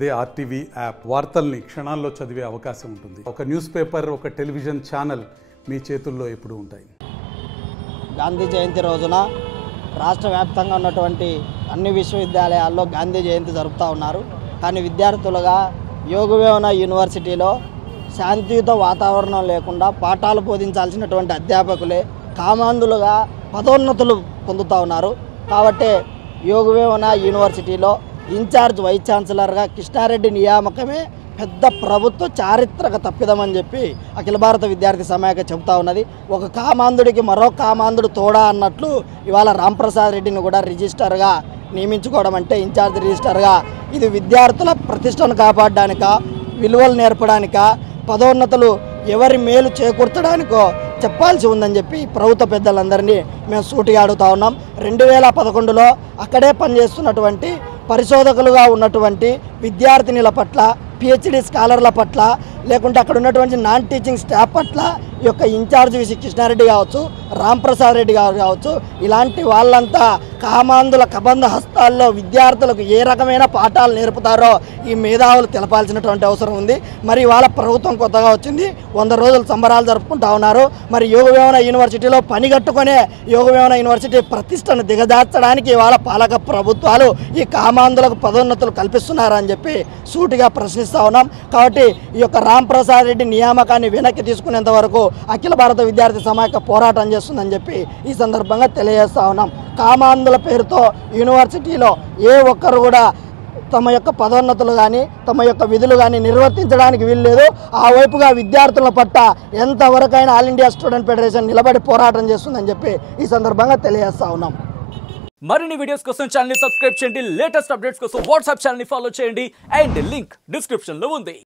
అదే RTV app వార్తల్ని క్షణాల్లో చదివే అవకాశం ఉంటుంది. ఒక న్యూస్ పేపర్, ఒక టెలివిజన్ ఛానల్ మీ చేతుల్లో ఎప్పుడూ ఉంటాయి. గాంధీ జయంతి రోజున రాష్ట్ర వ్యాప్తంగా ఉన్నటువంటి అన్ని విశ్వవిద్యాలయాల్లో గాంధీ జయంతి జరుపుతూ ఉన్నారు. కానీ విద్యార్థులుగా యోగవేమన యూనివర్సిటీలో శాంతియుత వాతావరణం లేకుండా పాఠాలు బోధించాల్సినటువంటి అధ్యాపకులే కామాంధులుగా పదోన్నతులు పొందుతూ ఉన్నారు. కాబట్టి యోగవేమన యూనివర్సిటీలో ఇన్ఛార్జ్ వైస్ ఛాన్సలర్గా కృష్ణారెడ్డి నియామకమే పెద్ద ప్రభుత్వ చారిత్రక తప్పిదమని చెప్పి అఖిల భారత విద్యార్థి సమాఖ్య చెబుతా ఉన్నది. ఒక కామాంధుడికి మరో కామాంధుడు తోడా అన్నట్లు ఇవాళ రాంప్రసాద్ రెడ్డిని కూడా రిజిస్టర్గా నియమించుకోవడం అంటే ఇన్ఛార్జ్ రిజిస్టర్గా ఇది విద్యార్థుల ప్రతిష్టను కాపాడడానిక, విలువలు నేర్పడానిక, పదోన్నతులు ఎవరి మేలు చేకూర్చడానికో చెప్పాల్సి ఉందని చెప్పి ప్రభుత్వ పెద్దలందరినీ మేము సూటిగా అడుగుతా ఉన్నాం. 2011లో అక్కడే పనిచేస్తున్నటువంటి పరిశోధకులుగా ఉన్నటువంటి విద్యార్థినుల పట్ల, పిహెచ్డి స్కాలర్ల పట్ల, లేకుంటే అక్కడ ఉన్నటువంటి నాన్ టీచింగ్ స్టాఫ్ పట్ల ఈ యొక్క ఇన్ఛార్జ్ విసి కృష్ణారెడ్డి కావచ్చు, రాంప్రసాద్ రెడ్డి గారు కావచ్చు, ఇలాంటి వాళ్ళంతా కామాంధుల కబంధ హస్తాల్లో విద్యార్థులకు ఏ రకమైన పాఠాలు నేర్పుతారో ఈ మేధావులు తెలపాల్సినటువంటి అవసరం ఉంది. మరి వాళ్ళ ప్రభుత్వం కొత్తగా వచ్చింది, 100 రోజులు సంబరాలు జరుపుకుంటా ఉన్నారు. మరి యోగవేమన యూనివర్సిటీలో పనిగట్టుకునే యోగవేమన యూనివర్సిటీ ప్రతిష్టను దిగజార్చడానికి వాళ్ళ పాలక ప్రభుత్వాలు ఈ కామాంధులకు పదోన్నతులు కల్పిస్తున్నారని చెప్పి సూటిగా ప్రశ్నిస్తూ ఉన్నాం. కాబట్టి ఈ యొక్క రాంప్రసాద్ రెడ్డి నియామకాన్ని వెనక్కి తీసుకునేంత వరకు అఖిల భారత విద్యార్థి సమాఖ్య పోరాటం చేస్తుందని చెప్పి ఈ సందర్భంగా తెలియజేస్తా ఉన్నాం. కామాంధుల పేరుతో యూనివర్సిటీలో ఏ ఒక్కరు కూడా తమ యొక్క పదోన్నతులు కానీ తమ యొక్క విధులు కానీ నిర్వర్తించడానికి వీల్లేదు. ఆ వైపుగా విద్యార్థుల పట్ల ఎంతవరకైనా ఆల్ ఇండియా స్టూడెంట్ ఫెడరేషన్ నిలబడి పోరాటం చేస్తుందని చెప్పి ఈ సందర్భంగా తెలియజేస్తా ఉన్నాం. మరిన్ని వీడియోస్ కోసం ఛానల్ ని సబ్స్క్రైబ్ చేయండి. లేటెస్ట్ అప్డేట్స్ కోసం వాట్సాప్ ఛానల్ ని ఫాలో చేయండి. అండ్ లింక్ డిస్క్రిప్షన్ లో ఉంది.